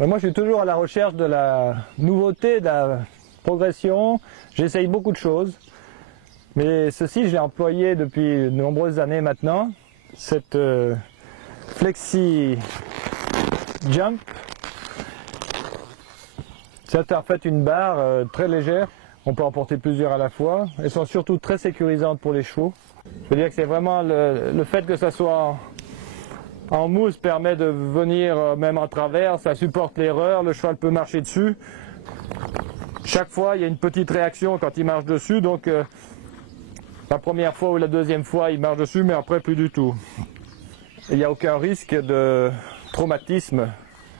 Moi, je suis toujours à la recherche de la nouveauté, de la progression. J'essaye beaucoup de choses. Mais ceci, je l'ai employé depuis de nombreuses années maintenant. Cette Flexi Jump. C'est en fait une barre très légère. On peut en porter plusieurs à la fois. Elles sont surtout très sécurisantes pour les chevaux. Je veux dire que c'est vraiment le fait que ça soit en mousse permet de venir même en travers, ça supporte l'erreur, le cheval peut marcher dessus. Chaque fois, il y a une petite réaction quand il marche dessus, donc la première fois ou la deuxième fois, il marche dessus, mais après, plus du tout. Il n'y a aucun risque de traumatisme,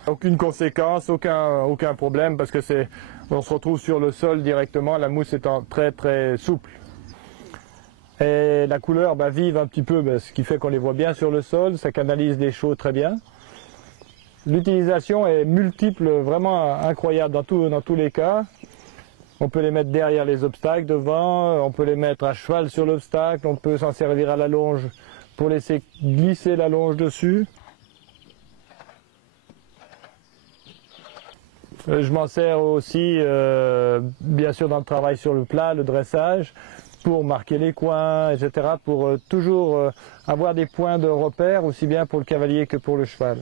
aucune conséquence, aucun problème, parce que on se retrouve sur le sol directement, la mousse étant très souple. Et la couleur vive un petit peu, ce qui fait qu'on les voit bien sur le sol, ça canalise les chevaux très bien. L'utilisation est multiple, vraiment incroyable dans tous les cas. On peut les mettre derrière les obstacles, devant, on peut les mettre à cheval sur l'obstacle, on peut s'en servir à la longe pour laisser glisser la longe dessus. Je m'en sers aussi, bien sûr, dans le travail sur le plat, le dressage, pour marquer les coins, etc., pour toujours avoir des points de repère, aussi bien pour le cavalier que pour le cheval.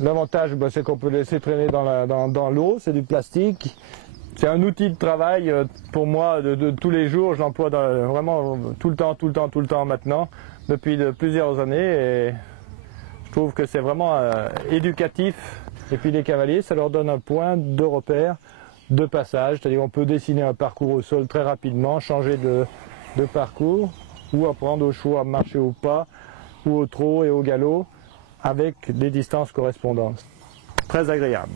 L'avantage, c'est qu'on peut laisser traîner dans l'eau, c'est du plastique. C'est un outil de travail pour moi de tous les jours, je l'emploie vraiment tout le temps maintenant, depuis plusieurs années. Et je trouve que c'est vraiment éducatif. Et puis les cavaliers, ça leur donne un point de repère, de passage, c'est-à-dire qu'on peut dessiner un parcours au sol très rapidement, changer de parcours, ou apprendre aux chevaux à marcher au pas, ou au trot et au galop, avec des distances correspondantes. Très agréable.